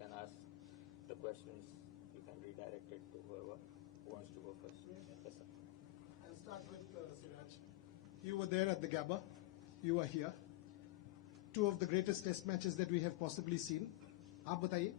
can ask the questions. You can redirect it to whoever wants to go first. Yes, sir. I'll start with Siraj. You were there at the Gabba. You were here. Two of the greatest test matches that we have possibly seen. आप बताइए,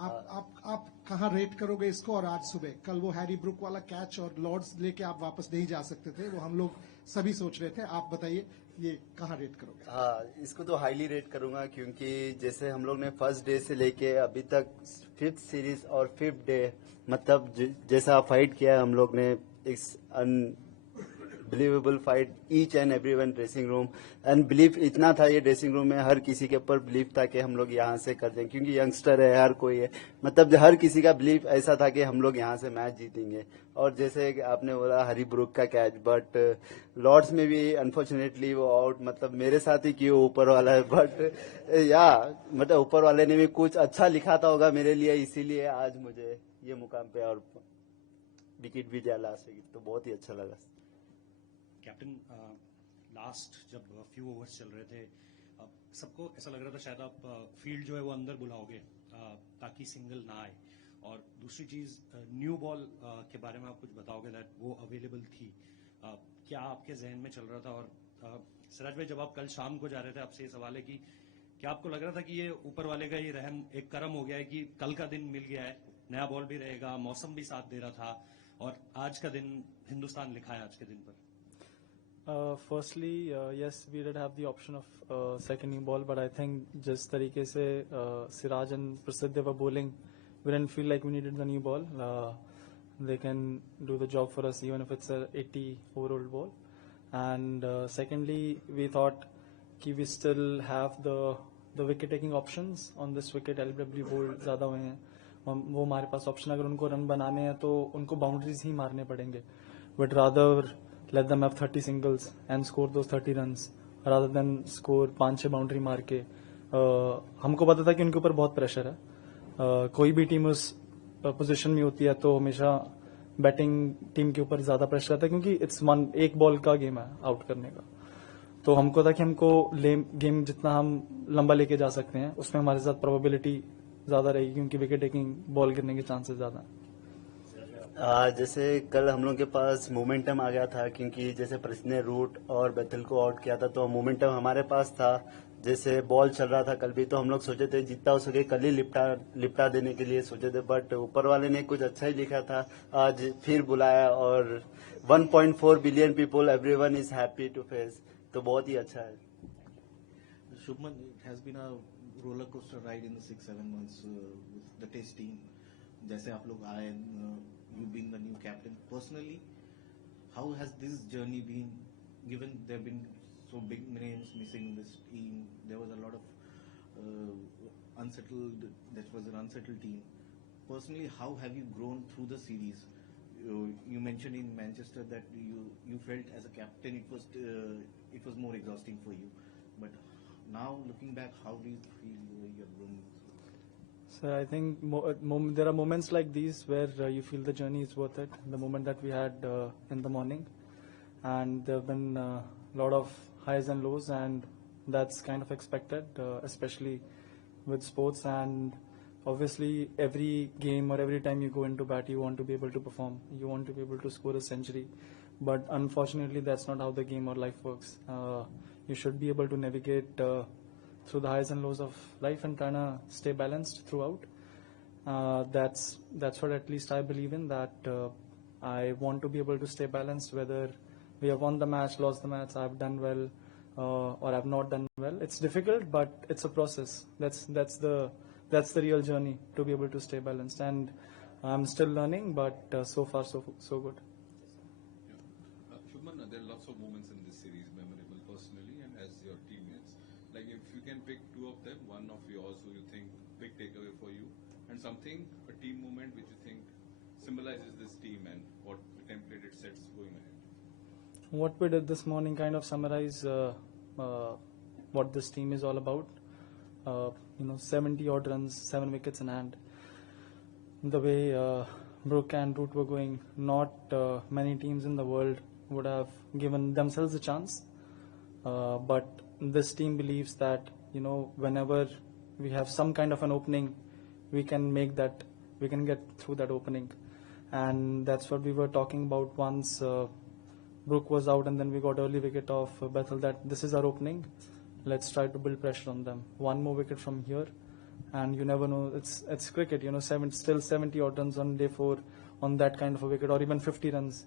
आप कहाँ rate करोगे इसको? और आज सुबह कल वो हैरी ब्रुक वाला कैच और लॉर्ड्स लेके आप वापस नहीं जा सकते थे, वो हम लोग सभी सोच रहे थे. आप बताइए ये कहाँ रेट करोगे? हाँ, इसको तो हाईली रेट करूंगा, क्योंकि जैसे हम लोग ने फर्स्ट डे से लेके अभी तक 5th सीरीज और 5th डे, मतलब जैसा फाइट किया है हम लोग ने, it's unbelievable fight, each and every one dressing room, and believe इतना था ये ड्रेसिंग रूम में, हर किसी के ऊपर बिलीव था कि हम लोग यहाँ से कर देंगे, क्योंकि यंगस्टर है, हर कोई है, मतलब हर किसी का बिलीव ऐसा था कि हम लोग यहाँ से मैच जीतेंगे. और जैसे आपने बोला हरी ब्रुक का कैच, बट लॉर्ड्स में भी अनफॉर्चुनेटली वो आउट, मतलब मेरे साथ ही क्यों ऊपर वाला है, बट या मतलब ऊपर वाले ने भी कुछ अच्छा लिखा था होगा मेरे लिए, इसीलिए आज मुझे ये मुकाम पे और विकेट भी दिया लास्ट विकेट, तो बहुत ही अच्छा लगा. कैप्टन, लास्ट जब फ्यू ओवर्स चल रहे थे, सबको ऐसा लग रहा था शायद आप फील्ड जो है वो अंदर बुलाओगे ताकि सिंगल ना आए, और दूसरी चीज न्यू बॉल के बारे में आप कुछ बताओगे दैट वो अवेलेबल थी, क्या आपके जहन में चल रहा था? और सिराज भाई, जब आप कल शाम को जा रहे थे, आपसे ये सवाल है कि क्या आपको लग रहा था कि ये ऊपर वाले का ये रहम एक करम हो गया है कि कल का दिन मिल गया है, नया बॉल भी रहेगा, मौसम भी साथ दे रहा था, और आज का दिन हिंदुस्तान लिखा है आज के दिन पर? Firstly, yes, we did have the option of second new ball, but I think जिस तरीके से Siraj and Prasidh they were bowling, we didn't feel like we needed the new ball. They can do the job for us even if it's a 80-over-old ball. And secondly, we thought कि we still have the wicket taking options on this wicket. LBW bold ज़्यादा हुए हैं, वो हमारे पास option, अगर उनको run बनाने हैं तो उनको बाउंड्रीज ही मारने पड़ेंगे. But rather let them have 30 singles and score those 30 runs rather than score 5-6 boundary मार के. हमको पता था कि उनके ऊपर बहुत प्रेशर है. कोई भी टीम उस पोजीशन में होती है तो हमेशा बैटिंग टीम के ऊपर ज्यादा प्रेशर आता है, क्योंकि इट्स एक बॉल का गेम है आउट करने का. तो हमको था कि हमको गेम जितना हम लंबा लेके जा सकते हैं उसमें हमारे साथ प्रोबेबिलिटी ज्यादा रहेगी, क्योंकि विकेट टेकिंग बॉल गिरने के चांसेस ज्यादा हैं. जैसे कल हम लोग के पास मोमेंटम आ गया था, क्योंकि जैसे प्रसिद्ध ने रूट और बेथल को आउट किया था, तो मोमेंटम हमारे पास था. जैसे बॉल चल रहा था कल भी, तो हम लोग सोचे थे जितना हो सके कल ही लिपटा देने के लिए सोचे थे, बट ऊपर वाले ने कुछ अच्छा ही लिखा था, आज फिर बुलाया, और 1.4 billion people, everyone is happy to face, तो बहुत ही अच्छा है. Shubman, it has been a roller coaster ride in the 6-7 months with the test team. जैसे आप लोग आए, you being the new captain, personally, how has this journey been? Given there have been so big names missing in this team, there was a lot of unsettled. That was an unsettled team. Personally, how have you grown through the series? You mentioned in Manchester that you felt as a captain it was more exhausting for you, but now looking back, how do you feel you have grown? So I think there are moments like these where you feel the journey is worth it. The moment that we had in the morning, and there have been a lot of highs and lows, and that's kind of expected, especially with sports. And obviously, every game or every time you go into bat, you want to be able to perform. You want to be able to score a century, but unfortunately, that's not how the game or life works. You should be able to navigate through the highs and lows of life and trying to stay balanced throughout. That's what at least I believe in, that I want to be able to stay balanced, whether we have won the match, lost the match, I've done well, or I've not done well. It's difficult, but it's a process. That's the real journey, to be able to stay balanced, and I'm still learning, but so far so good. Shubman, there are lots of moments in this series memorable personally and as your teammates. Like if you can pick two of them, one of yours who you think big takeaway for you, and something, a team moment which you think symbolizes this team and what the template it sets going ahead. What we did this morning kind of summarize what this team is all about. 70 odd runs, 7 wickets in hand. The way Brook and Root were going, not many teams in the world would have given themselves a chance. But this team believes that, whenever we have some kind of an opening, we can make that, we can get through that opening. And that's what we were talking about once Brook was out and then we got early wicket of Bethel, that this is our opening. Let's try to build pressure on them. One more wicket from here, and you never know. It's cricket, you know. Still 70 odd runs on day 4 on that kind of a wicket, or even 50 runs.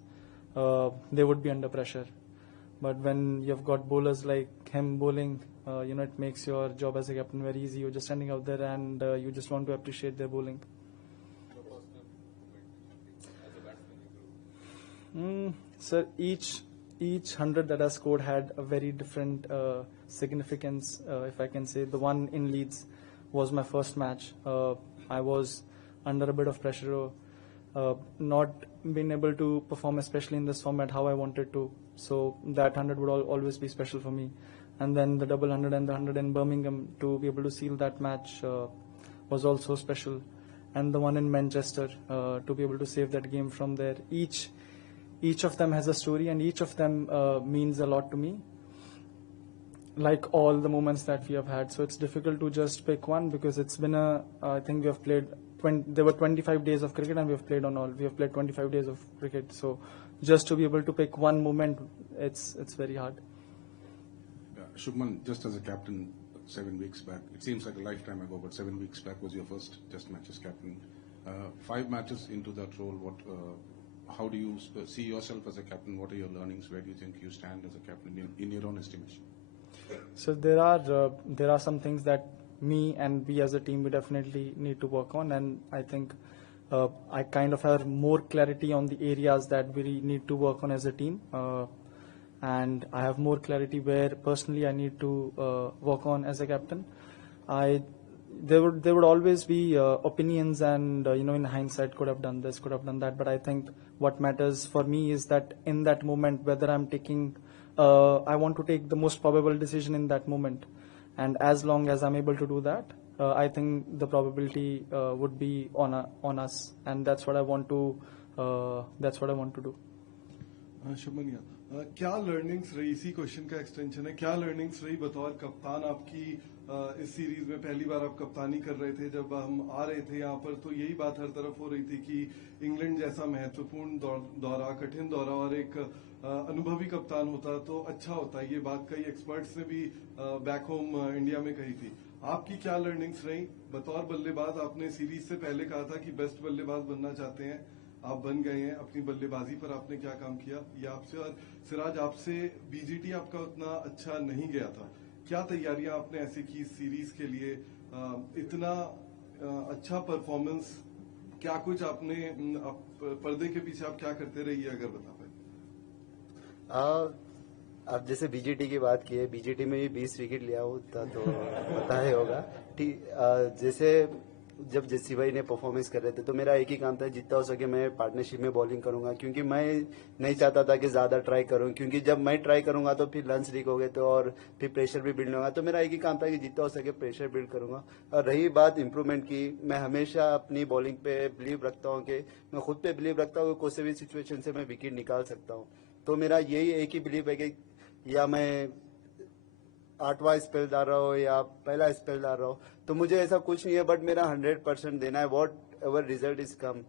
They would be under pressure. But when you've got bowlers like him bowling, you know, it makes your job as a captain very easy. You're just standing out there and you just want to appreciate their bowling. Sir, each 100 that I scored had a very different significance, if I can say. The one in Leeds was my first match. I was under a bit of pressure, not being able to perform, especially in this format, how I wanted to. So that 100 would always be special for me. And then the double 100 and the 100 in Birmingham, to be able to seal that match was also special. And the one in Manchester, to be able to save that game from there. Each of them has a story, and each of them means a lot to me, like all the moments that we have had. So it's difficult to just pick one, because it's been I think we have played, there were 25 days of cricket and we have played 25 days of cricket. So just to be able to pick one moment, it's very hard. Shubman, just as a captain 7 weeks back, it seems like a lifetime ago, but 7 weeks back was your first Test match as captain. 5 matches into that role, how do you see yourself as a captain? What are your learnings? Where do you think you stand as a captain in your own estimation? So there are some things that me and we as a team we definitely need to work on, and I think I kind of have more clarity on the areas that we need to work on as a team, and I have more clarity where personally I need to work on as a captain. There would always be opinions, and you know, in hindsight, could have done this, could have done that. But I think what matters for me is that in that moment, whether I'm taking, I want to take the most probable decision in that moment, and as long as I'm able to do that, I think the probability would be on us, and that's what I want to do. Shubman, क्या learnings रही, इसी question का extension है, क्या learnings रही बतौर कप्तान आपकी इस सीरीज में? पहली बार आप कप्तानी कर रहे थे, जब हम आ रहे थे यहाँ पर तो यही बात हर तरफ हो रही थी कि इंग्लैंड जैसा महत्वपूर्ण दौरा, कठिन दौरा, और एक अनुभवी कप्तान होता तो अच्छा होता. ये बात कई एक्सपर्ट्स ने भी बैक होम इंडिया में कही थी. आपकी क्या लर्निंग्स रही बतौर बल्लेबाज? आपने सीरीज से पहले कहा था कि बेस्ट बल्लेबाज बनना चाहते हैं, आप बन गए हैं. अपनी बल्लेबाजी पर आपने क्या काम किया, ये आपसे. और सिराज, आपसे बीजीटी आपका उतना अच्छा नहीं गया था. क्या तैयारियां आपने ऐसे की इस सीरीज के लिए? इतना अच्छा परफॉर्मेंस, क्या कुछ आपने पर्दे के पीछे आप क्या करते रहिए, अगर बता पाए? आप जैसे बीजीटी की बात की है, बीजीटी में भी 20 विकेट लिया होता तो पता ही होगा. जैसे जब जस्सी भाई ने परफॉर्मेंस कर रहे थे तो मेरा एक ही काम था, जितना हो सके मैं पार्टनरशिप में बॉलिंग करूंगा, क्योंकि मैं नहीं चाहता था कि ज्यादा ट्राई करूं, क्योंकि जब मैं ट्राई करूंगा तो फिर रन्स लीक हो गए तो और फिर प्रेशर भी बिल्ड होगा. तो मेरा एक ही काम था कि जितना हो सके प्रेशर बिल्ड करूंगा. और रही बात इंप्रूवमेंट की, मैं हमेशा अपनी बॉलिंग पे बिलीव रखता हूँ, कि मैं खुद पे बिलीव रखता हूँ कि कोई भी सिचुएशन से मैं विकेट निकाल सकता हूँ. तो मेरा यही एक ही बिलीव है कि या मैं 8वां स्पेल डाल रहा हो या पहला स्पेल डाल रहा हो, तो मुझे ऐसा कुछ नहीं है, बट मेरा 100% देना है. Whatever result is come,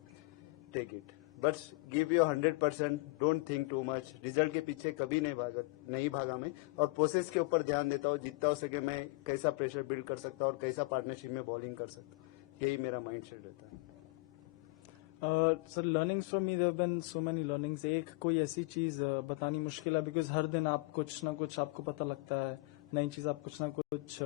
take it, but give your 100%. Don't think too much. Result के पीछे कभी नहीं भागा मैं, और प्रोसेस के ऊपर ध्यान देता हूँ. जितना हो सके मैं कैसा प्रेशर बिल्ड कर सकता हूँ और कैसा पार्टनरशिप में बॉलिंग कर सकता हूँ, यही मेरा माइंड सेट रहता है. Sir, learnings from me, there have been so many learnings. एक कोई ऐसी चीज बतानी मुश्किल है, बिकॉज हर दिन आप कुछ ना कुछ आपको पता लगता है, नई चीज आप कुछ ना कुछ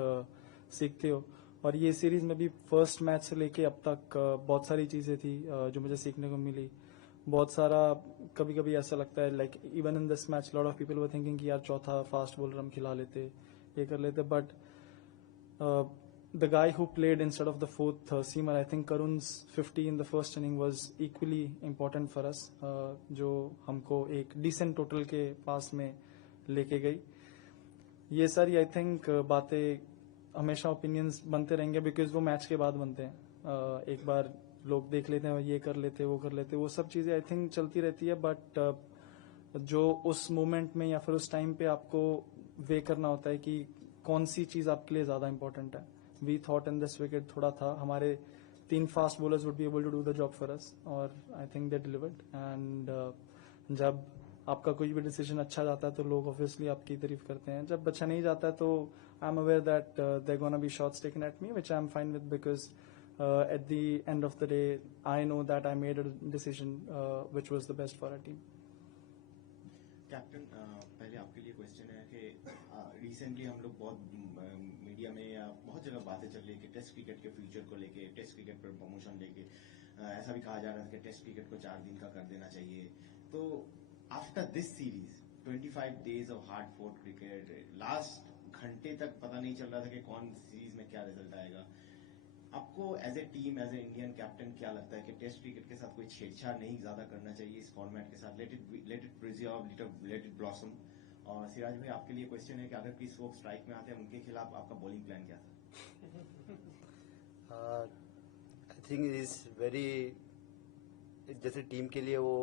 सीखते हो. और ये सीरीज में भी फर्स्ट मैच से लेके अब तक बहुत सारी चीजें थी जो मुझे सीखने को मिली. बहुत सारा, कभी कभी ऐसा लगता है, like even in this match lot of people were thinking कि यार चौथा फास्ट बॉलर हम खिला लेते, ये कर लेते, but the guy who played instead of the fourth seamer, I think Karun's 50 in the first inning was equally important for us, जो हमको एक decent total के पास में लेके गई. ये सारी आई थिंक बातें हमेशा ओपिनियंस बनते रहेंगे, बिकॉज वो मैच के बाद बनते हैं. एक बार लोग देख लेते हैं, ये कर लेते, वो कर लेते, वो सब चीजें आई थिंक चलती रहती है. बट जो उस मोमेंट में या फिर उस टाइम पे आपको वे करना होता है कि कौन सी चीज आपके लिए ज्यादा इंपॉर्टेंट है. We thought in this wicket थोड़ा था, हमारे 3 fast bowlers would be able to do the job for us, और I think they delivered. And जब आपका कोई भी डिसीजन अच्छा जाता है तो लोग ऑब्वियसली आपकी तारीफ करते हैं, जब अच्छा नहीं जाता है तो I am aware that there gonna be shots taken at me which I am fine with, because at the end of the day I know that I made a decision which was the best for our team. Captain, पहले आपके लिए question है कि recently हम लोग बहुत media में या बहुत जगह बातें चल रही है कि टेस्ट क्रिकेट के फ्यूचर को लेके, टेस्ट क्रिकेट पर प्रमोशन लेके ऐसा भी कहा जा रहा था कि टेस्ट क्रिकेट को 4 दिन का कर देना चाहिए. तो after this series 25 days of hard fort cricket, last घंटे तक पता नहीं चल रहा था कि कौन सीरीज में क्या रिजल्ट आएगा. आपको as a team, as a Indian captain क्या लगता है कि टेस्ट क्रिकेट के साथ कोई छेड़छाड़ नहीं ज्यादा करना चाहिए इस फॉर्मेट के साथ? Let it preserve, let it blossom. और सिराज भाई, आपके लिए क्वेश्चन है कि अगर क्रिस वोक स्ट्राइक में आते हैं, उनके खिलाफ आपका बॉलिंग प्लान क्या था? I think it is very, जैसे टीम के लिए वो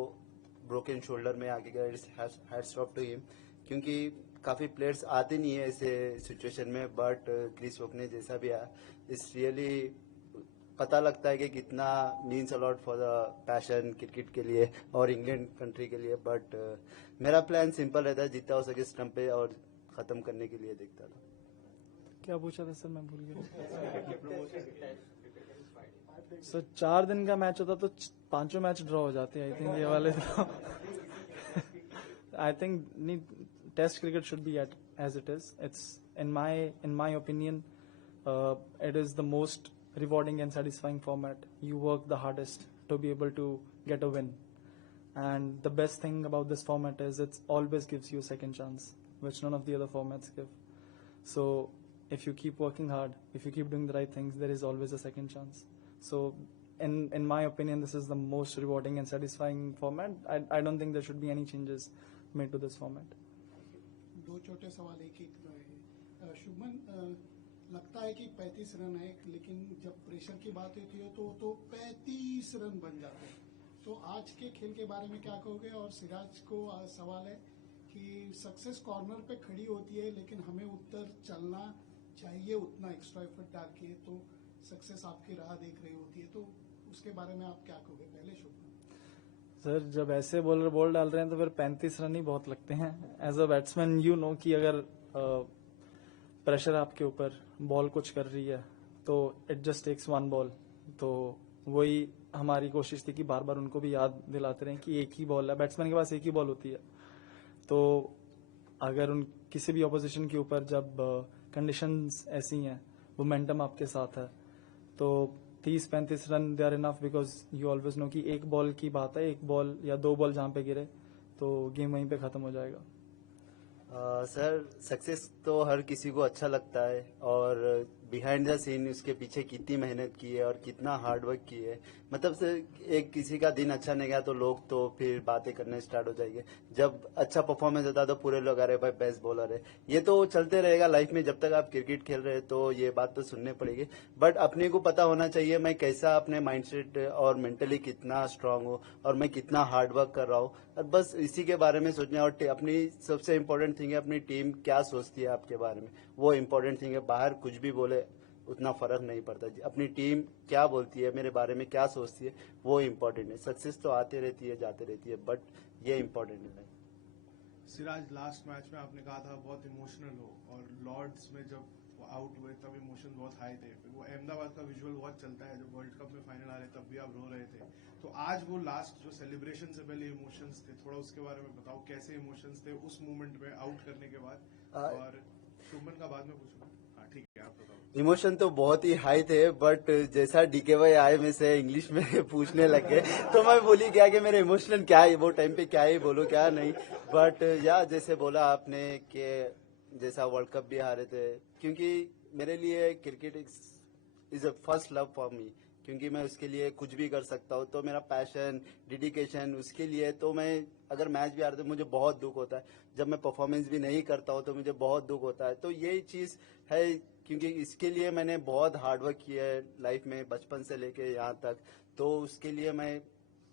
ब्रोकन शोल्डर में आगे गया, हैट्स ऑफ टू हिम, क्योंकि काफी प्लेयर्स आते नहीं है ऐसे सिचुएशन में, बट क्रिस वोक ने जैसा भी आया, इट्स रियली पता लगता है कि कितना means a lot for the passion cricket के लिए और इंग्लैंड कंट्री के लिए. बट मेरा प्लान सिंपल रहता है, जितना हो सके स्टंप पे और खत्म करने के लिए देखता था. क्या पूछा था सर, मैं भूल गया. सर 4 दिन का मैच होता तो 5 मैच ड्रॉ हो जाते हैं. आई थिंक ये वाले तो आई थिंक नहीं, test cricket should be at as it is. It's in my opinion, it is the most rewarding and satisfying format. You work the hardest to be able to get a win, and the best thing about this format is it always gives you a second chance, which none of the other formats give. So if you keep working hard, if you keep doing the right things, there is always a second chance. So in my opinion, this is the most rewarding and satisfying format. I don't think there should be any changes made to this format. दो छोटे सवाल एक जो है, शुभमन, लगता है कि 35 run है, लेकिन जब प्रेशर की बात होती है तो 35 रन बन जाते हैं. तो आज के खेल के बारे में क्या कहोगे? और सिराज को सवाल है कि सक्सेस कॉर्नर पे खड़ी होती है, लेकिन हमें उत्तर चलना चाहिए उतना एक्स्ट्रा एफर्ट डाल के, तो सक्सेस आपकी राह देख रही होती है, तो उसके बारे में आप क्या कहोगे? पहले शुभमन. सर, जब ऐसे बॉलर बॉल डाल रहे हैं तो फिर 35 रन ही बहुत लगते हैं. As a batsman you know कि अगर प्रेशर आपके ऊपर, बॉल कुछ कर रही है, तो इट जस्ट टेक्स 1 बॉल. तो वही हमारी कोशिश थी कि बार बार उनको भी याद दिलाते रहें कि एक ही बॉल है, बैट्समैन के पास एक ही बॉल होती है. तो अगर उन किसी भी ऑपोजिशन के ऊपर जब कंडीशंस ऐसी हैं, मोमेंटम आपके साथ है, तो 30-35 run they are enough, because you always know कि एक बॉल की बात है, एक बॉल या 2 बॉल जहां पे गिरे तो गेम वहीं पे खत्म हो जाएगा. सर, सक्सेस तो हर किसी को अच्छा लगता है, और बिहाइंड द सीन उसके पीछे कितनी मेहनत की है और कितना हार्ड वर्क की है. मतलब सर, एक किसी का दिन अच्छा नहीं गया तो लोग तो फिर बातें करने स्टार्ट हो जाएंगे. जब अच्छा परफॉर्मेंस होता है तो पूरे लोग, अरे भाई बेस्ट बॉलर है. ये तो चलते रहेगा लाइफ में, जब तक आप क्रिकेट खेल रहे हैं तो ये बात तो सुनने पड़ेगी. बट अपने को पता होना चाहिए मैं कैसा, अपने माइंडसेट और मेंटली कितना स्ट्रांग हूँ और मैं कितना हार्ड वर्क कर रहा हूँ, और बस इसी के बारे में सोचना. और अपनी सबसे इम्पोर्टेंट थिंग है अपनी टीम क्या सोचती है आपके बारे में, वो इम्पोर्टेंट थिंग है. बाहर कुछ भी बोले उतना फर्क नहीं पड़ता. अपनी टीम क्या बोलती है मेरे बारे में, क्या सोचती है, वो इम्पोर्टेंट है. सक्सेस तो आती रहती है, जाती रहती है, बट ये इम्पोर्टेंट है. सिराज, लास्ट मैच में आपने कहा था बहुत इमोशनल हो, और लॉर्ड्स में जब आउट हुए तब इमोशन बहुत हाई थे. फिर वो अहमदाबाद का विजुअल बहुत चलता है, जब वर्ल्ड कप में फाइनल आ रहे तब भी आप रो रहे थे. तो आज वो लास्ट जो सेलिब्रेशन से पहले इमोशंस थे, थोड़ा उसके बारे में बताओ, कैसे इमोशंस थे उस मोमेंट में आउट करने के बाद? और शुभमन का बाद में पूछूंगा. हाँ ठीक है, आप बताओ. इमोशन तो बहुत ही हाई थे, बट जैसा डीके भाई आए में से इंग्लिश में पूछने लग गए तो मैं भूली क्या कि मेरे इमोशनल क्या है वो टाइम पे, क्या ही बोलो क्या नहीं. बट या जैसे बोला आपने कि जैसा वर्ल्ड कप भी हारे थे, क्योंकि मेरे लिए cricket is a first love for me, क्योंकि मैं उसके लिए कुछ भी कर सकता हूँ. तो मेरा पैशन, डेडिकेशन उसके लिए, तो मैं अगर मैच भी हारते मुझे बहुत दुख होता है. जब मैं परफॉर्मेंस भी नहीं करता हूँ तो मुझे बहुत दुख होता है. तो यही चीज है, क्योंकि इसके लिए मैंने बहुत हार्ड वर्क किया है लाइफ में, बचपन से लेके यहाँ तक. तो उसके लिए मैं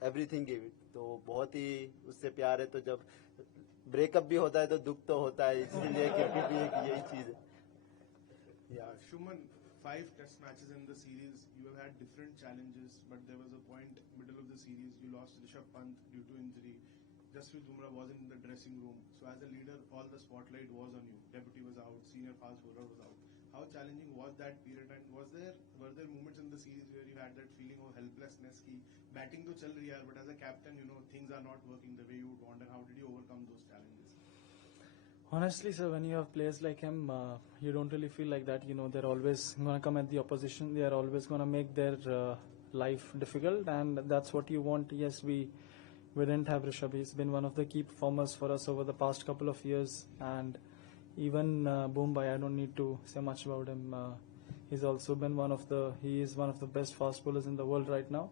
एवरीथिंग गिव इट. तो बहुत ही उससे प्यार है. तो जब ब्रेकअप भी होता है तो दुख तो होता है, इसीलिए क्रिकेट भी एक यही चीज है. Shubman, 5 test matches in the series, you have had different challenges, but there was a point middle of the series you lost Rishabh Pant due to injury. Jasprit Bumrah wasn't in the dressing room. So as a leader, all the spotlight was on you. Deputy was out, senior fast bowler was out. How challenging was that period, and were there moments in the series where you had that feeling of helplessness ki batting to chal rahi hai, but as a captain, things are not working the way you would want, and how did you overcome those challenges? Honestly, sir, when you have players like him, you don't really feel like that. They're always going to come at the opposition. They are always going to make their life difficult, and that's what you want. Yes, we didn't have Rishabh. He's been one of the key performers for us over the past couple of years, and even Mumbai, I don't need to say much about him. He's also been he is one of the best fast bowlers in the world right now.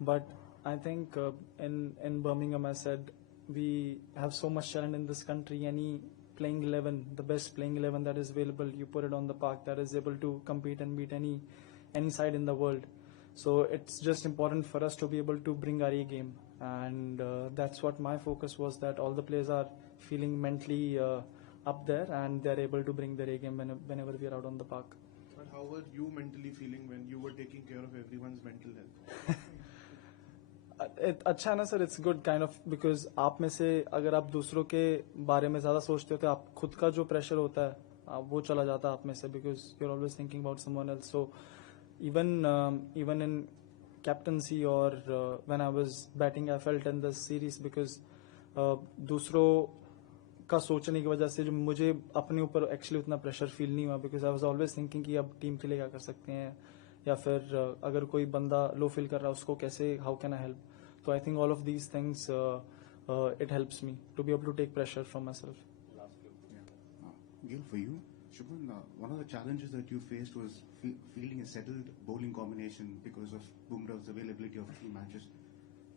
But I think in Birmingham, I said, we have so much talent in this country. Any playing 11, the best playing 11 that is available, you put it on the park, that is able to compete and beat any side in the world. So it's just important for us to be able to bring our A game, and that's what my focus was, that all the players are feeling mentally up there and they're able to bring their A game whenever we are out on the park. But how were you mentally feeling when you were taking care of everyone's mental health? अच्छा है ना sir, it's good kind of, because आप में से अगर आप दूसरों के बारे में ज्यादा सोचते हो तो आप खुद का जो प्रेशर होता है वो चला जाता है आप में से, because you are always thinking about someone else. So even in captaincy और when I was batting I felt in this series, because दूसरों का सोचने की वजह से जो मुझे अपने ऊपर एक्चुअली उतना प्रेशर फील नहीं हुआ, because I was always thinking कि अब टीम के लिए क्या कर सकते हैं, या फिर अगर कोई बंदा लो फील कर रहा है उसको कैसे, हाउ कैन आई हेल्प. तो I think all of these things it helps me to be able to take pressure from myself. Gil, for you, Shubman, one of the challenges that you faced was fielding a settled bowling combination because of Bumrah's availability of 3 matches.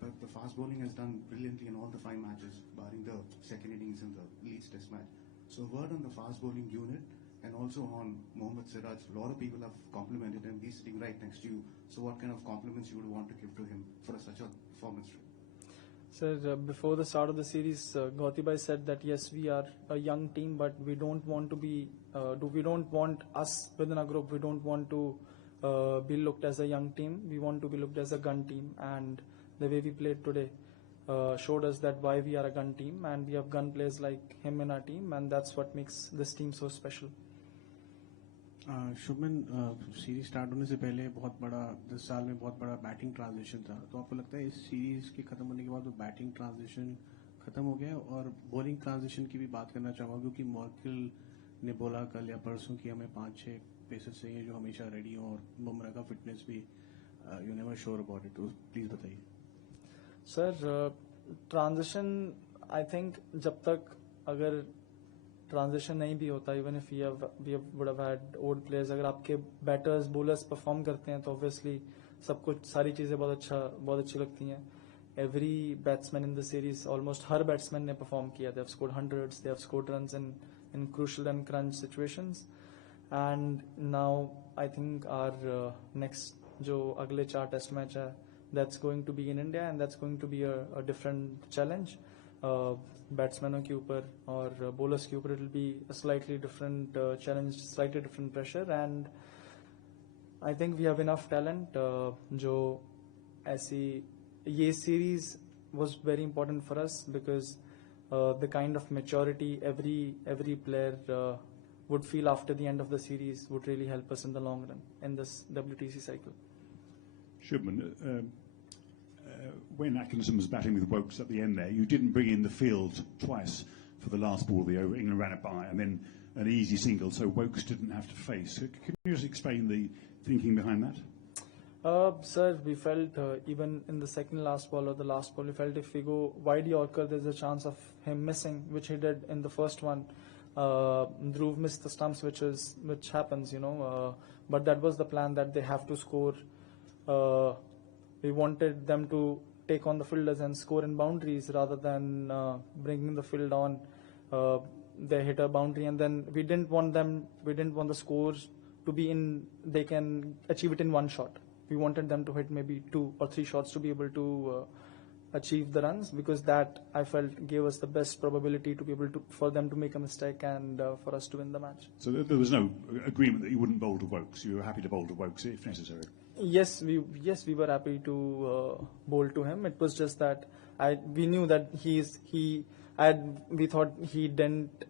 But the fast bowling has done brilliantly in all the 5 matches, barring the second innings in the Leeds Test match. So a word on the fast bowling unit, and also on Mohammad Siraj. A lot of people have complimented him. He's sitting right next to you. So what kind of compliments you would want to give to him for such a performance? Sir, before the start of the series, Gauti bhai said that yes, we are a young team, but we don't want to be, we don't want us within our group, we don't want to be looked as a young team. We want to be looked as a gun team, and the way we played today showed us that why we are a gun team, and we have gun players like him in our team, and that's what makes this team so special. Shubman, series start होने से पहले बहुत बड़ा 10 साल में बहुत बड़ा batting transition था, तो आपको लगता है इस सीरीज के खत्म होने के बाद वो बैटिंग ट्रांजिशन खत्म हो गया? और बॉलिंग ट्रांजिशन की भी बात करना चाहूँगा, क्योंकि मॉर्किल ने बोला कल या परसों कि हमें 5-6 पेसर्स चाहिए जो हमेशा रेडी हों, और बुमराह का फिटनेस भी you never sure about it. तो प्लीज बताइए सर. ट्रांजिशन आई थिंक जब तक अगर ट्रांजिशन नहीं भी होता, even if we would have had old players, अगर आपके बैटर्स बॉलर्स परफॉर्म करते हैं तो ऑब्वियसली सब कुछ सारी चीज़ें बहुत अच्छी लगती हैं. Every batsman in the series, almost हर बैट्समैन ने परफॉर्म किया. They have scored hundreds, they have scored runs in crucial and crunch situations. And now I think our next जो अगले 4 टेस्ट मैच है, that's going to be in India, and that's going to be a different challenge. बैट्समैनों के ऊपर और bowlers के ऊपर it will be a slightly different challenge, slightly different pressure, and I think we have enough talent. जो ऐसी ये series was very important for us, because the kind of maturity every player would feel after the end of the series would really help us in the long run in this WTC cycle. Shubman, when Atkinson was batting with Wokes at the end there, you didn't bring in the field twice for the last ball. The over England ran it by, and then an easy single, so Wokes didn't have to face. So can you just explain the thinking behind that? Sir, we felt even in the second last ball or the last ball, we felt if we go wide Yorker, there's a chance of him missing, which he did in the first one. Dhruv missed the stumps, which happens, you know. But that was the plan, that they have to score. We wanted them to take on the fielders and score in boundaries rather than bringing the field on. They hit a boundary, and then we didn't want the scores to be in, they can achieve it in one shot. We wanted them to hit maybe 2 or 3 shots to be able to achieve the runs, because that I felt gave us the best probability to be able to, for them to make a mistake and for us to win the match. So there was no agreement that you wouldn't bowl to Wokes. You were happy to bowl to Wokes if necessary. Yes, we were happy to bowl to him. It was just that we knew that we thought he didn't,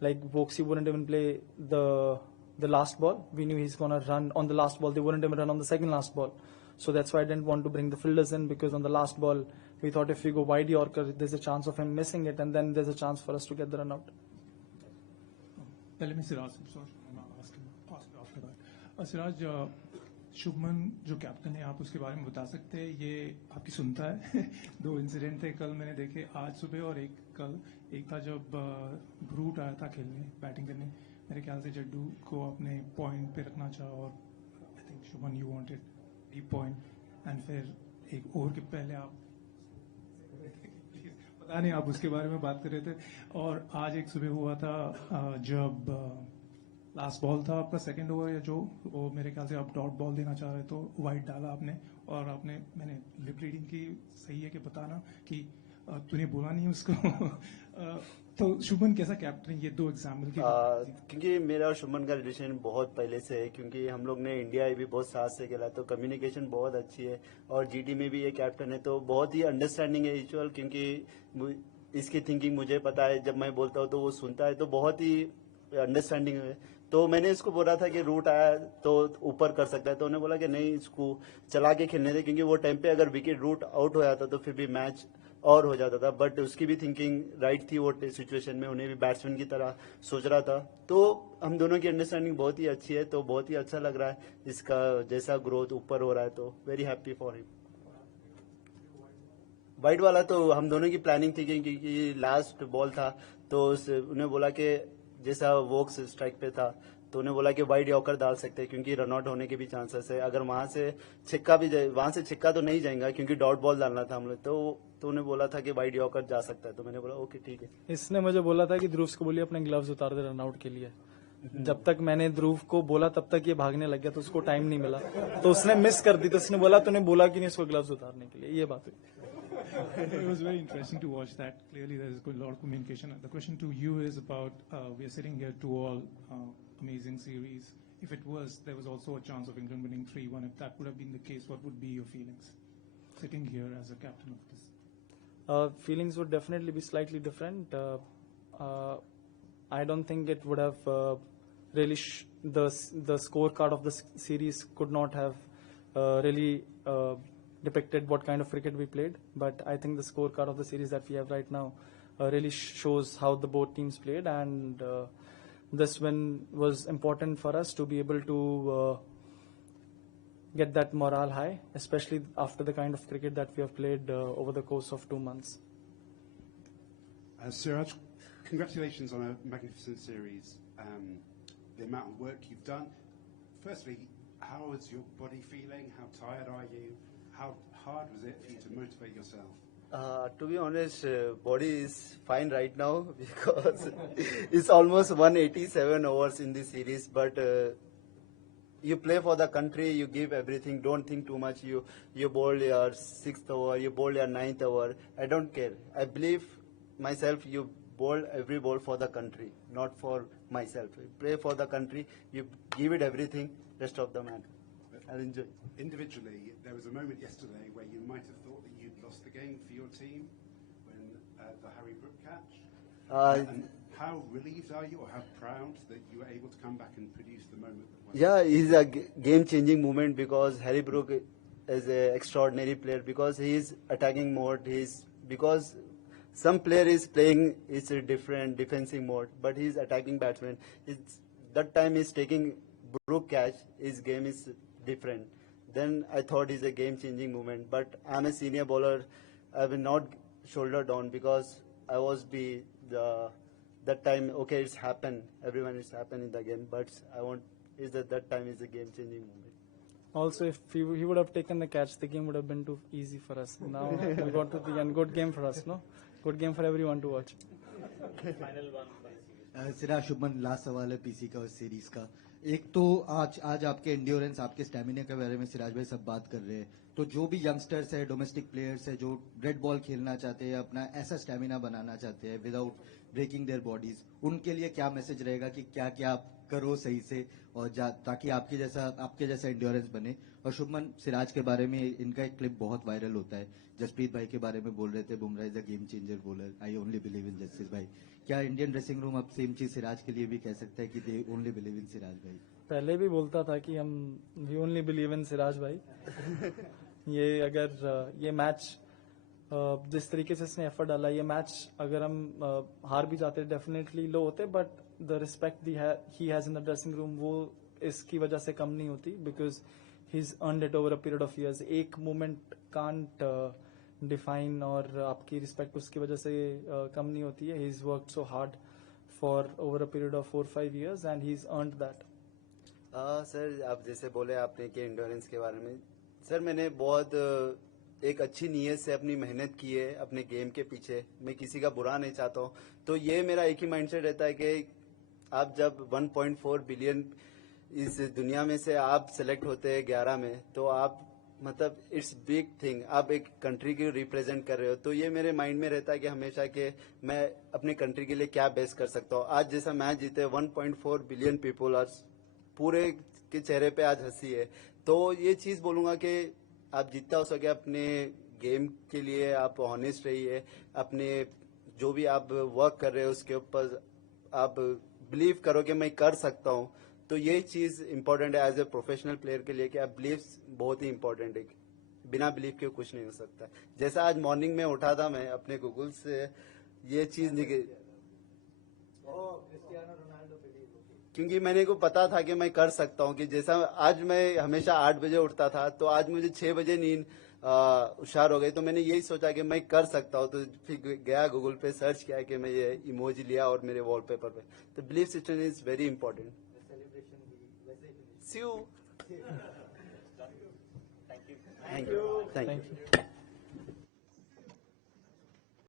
like Wokes wouldn't even play the last ball. We knew he's gonna run on the last ball. They wouldn't even run on the second last ball. So that's why I didn't want to bring the fielders in, because on the last ball we thought if we go wide Yorker, there's a chance of him missing it, and then there's a chance for us to get the run out. Let me Siraj, sorry, I'm asking after that. Siraj, Shubman जो captain है, आप उसके बारे में बता सकते हैं? ये आपकी सुनता है? दो इंसिडेंट थे कल मैंने देखे, आज सुबह और एक कल। एक था जब ब्रूट आया था खेलने, बैटिंग करने, मेरे ख्याल से जड्डू को अपने पॉइंट पे रखना चाहा, और I think Shubman you wanted deep point, and फिर एक ओवर के पहले आप पता नहीं आप उसके बारे में बात कर रहे थे। और आज एक सुबह हुआ था जब लास्ट बॉल था आपका सेकंड ओवर या जो, वो मेरे ख्याल से आप डॉट बॉल देना चाह रहे तो वाइड डाला आपने, और आपने, मैंने लिप रीडिंग की, सही है कि बताना कि तूने बोला नहीं उसको। तो शुभमन कैसा कैप्टन है? ये दो एग्जाम्पल की क्योंकि मेरा और शुभमन का रिलेशन बहुत पहले से है, क्योंकि हम लोग ने इंडिया भी बहुत साथ से खेला, तो कम्युनिकेशन बहुत अच्छी है, और जीटी में भी ये कैप्टन है, तो बहुत ही अंडरस्टैंडिंग है यूजुअल, क्योंकि इसकी थिंकिंग मुझे पता है, जब मैं बोलता हूँ तो वो सुनता है, तो बहुत ही अंडरस्टैंडिंग है। तो मैंने इसको बोला था कि रूट आया तो ऊपर कर सकता है, तो उन्होंने बोला कि नहीं, इसको चला के खेलने दे, क्योंकि वो टाइम पे अगर विकेट रूट आउट हो जाता तो फिर भी मैच और हो जाता था। बट उसकी भी थिंकिंग राइट थी, वो सिचुएशन में उन्हें भी बैट्समैन की तरह सोच रहा था। तो हम दोनों की अंडरस्टैंडिंग बहुत ही अच्छी है, तो बहुत ही अच्छा लग रहा है इसका जैसा ग्रोथ ऊपर हो रहा है, तो very happy for him. Wide वाला तो हम दोनों की प्लानिंग थी, क्योंकि लास्ट बॉल था, तो उन्हें बोला कि जैसा वोक्स स्ट्राइक पे था, तो उन्हें बोला कि वाइड यॉर्कर डाल सकते हैं, क्योंकि रन आउट होने के भी चांसेस है। अगर वहां से छिक्का भी जाए, वहां से छिक्का तो नहीं जाएगा, क्योंकि डॉट बॉल डालना था हम लोग, तो उन्हें बोला था कि वाइड यॉर्कर जा सकता है, तो मैंने बोला ओके ठीक है। इसने मुझे बोला था कि ध्रुव को बोलिए अपने ग्लव्स उतार दे रन आउट के लिए। जब तक मैंने ध्रुव को बोला तब तक ये भागने लग गया, तो उसको टाइम नहीं मिला, तो उसने मिस कर दी, तो उसने बोला तूने बोला कि नहीं उसको ग्लव्स उतारने के लिए, ये बात हुई। It was very interesting to watch that. Clearly, there is a lot of communication. The question to you is about, we are sitting here, 2-all, amazing series. If it was, there was also a chance of England winning 3-1. If that would have been the case, what would be your feelings sitting here as a captain of this? Feelings would definitely be slightly different. I don't think it would have really the scorecard of the series could not have really depicted what kind of cricket we played, but I think the scorecard of the series that we have right now really shows how the both teams played, and this win was important for us to be able to get that morale high, especially after the kind of cricket that we have played over the course of 2 months. Siraj, congratulations on a magnificent series. The amount of work you've done. Firstly, how is your body feeling? How tired are you? How hard was it for you to motivate yourself? To be honest, body is fine right now, because it's almost 187 overs in this series. But you play for the country, you give everything. Don't think too much. You bowl your 6th over, you bowl your 9th over. I don't care. I believe myself. You bowl every ball for the country, not for myself. You play for the country. You give it everything. Rest of the man, I'll enjoy. Individually, there was a moment yesterday where you might have thought that you'd lost the game for your team when the Harry Brook catch. And how relieved are you, or how proud that you were able to come back and produce the moment? Yeah, it's a game-changing moment, because Harry Brook is an extraordinary player, because he is attacking mode. Because some player is playing is a different defensive mode, but he is attacking batsman. That time he's taking Brook catch. His game is different. Then I thought it's a game-changing moment. But I'm a senior bowler. I will not shoulder down, because I was that time. Okay, it's happened. Everyone is happened in the game. But I want is that time is a game-changing moment. Also, if he would have taken the catch, the game would have been too easy for us. Now we got to the end. Good game for us, no? Good game for everyone to watch. Final one. Siraj Shubman, last सवाल है PC का और series का। एक तो आज आपके endurance, आपके स्टैमिना के बारे में सिराज भाई सब बात कर रहे हैं, तो जो भी यंगस्टर्स है, डोमेस्टिक प्लेयर्स है, जो रेड बॉल खेलना चाहते हैं, अपना ऐसा स्टैमिना बनाना चाहते हैं विदाउट ब्रेकिंग देयर बॉडीज, उनके लिए क्या मैसेज रहेगा कि क्या क्या आप करो सही से और ताकि आपके जैसा एंड्योरेंस बने? और शुभमन सिराज के बारे में इनका एक क्लिप बहुत वायरल होता है, जसप्रीत भाई के बारे में बोल रहे थे, Bumrah is a game changer bowler, I only believe in justice भाई। क्या इंडियन ड्रेसिंग रूम अब सेम चीज सिराज के लिए भी कह सकता है कि they only believe in Siraj भाई? पहले भी बोलता था कि हम we only believe in Siraj भाई। ये अगर ये मैच जिस तरीके से इसने एफर्ट डाला, ये मैच अगर हम हार भी जाते डेफिनेटली लो होते, but the respect he has in the dressing room वो इसकी वजह से कम नहीं होती, because he is earned it over a period of years. एक मोमेंट कांट डिफाइन और आपकी रिस्पेक्ट उसकी वजह से कम नहीं होती है। He is worked so hard for over a period of 4-5 years and he is earned that. Sir आप जैसे बोले आपने कि एंडोरेंस के बारे में, सर मैंने बहुत एक अच्छी नीयत से अपनी मेहनत की है अपने गेम के पीछे, मैं किसी का बुरा नहीं चाहता हूँ। तो ये मेरा एक ही माइंडसेट रहता है कि आप जब 1.4 बिलियन इस दुनिया में से आप सेलेक्ट होते हैं 11 में, तो आप मतलब इट्स बिग थिंग, आप एक कंट्री की रिप्रेजेंट कर रहे हो। तो ये मेरे माइंड में रहता है कि हमेशा कि मैं अपने कंट्री के लिए क्या बेस्ट कर सकता हूँ। आज जैसा मैच जीते 1.4 बिलियन पीपल और पूरे के चेहरे पे आज हंसी है, तो ये चीज बोलूंगा कि आप जितना हो सके अपने गेम के लिए आप ऑनेस्ट रहिए, अपने जो भी आप वर्क कर रहे हो उसके ऊपर आप बिलीव करो कि मैं कर सकता हूँ। तो ये चीज इंपॉर्टेंट है एज ए प्रोफेशनल प्लेयर के लिए कि आप बिलीव बहुत ही इंपॉर्टेंट है, बिना बिलीव के कुछ नहीं हो सकता। जैसा आज मॉर्निंग में उठा था मैं अपने गूगल से ये चीज निकली, क्योंकि मैंने को पता था कि मैं कर सकता हूँ। कि जैसा आज मैं हमेशा 8 बजे उठता था, तो आज मुझे 6 बजे नींद हुशार हो गई, तो मैंने यही सोचा कि मैं कर सकता हूँ। तो फिर गया गूगल पे सर्च किया कि मैं ये इमोजी लिया और मेरे वॉलपेपर पे। तो believe system is very important. See you. Thank you.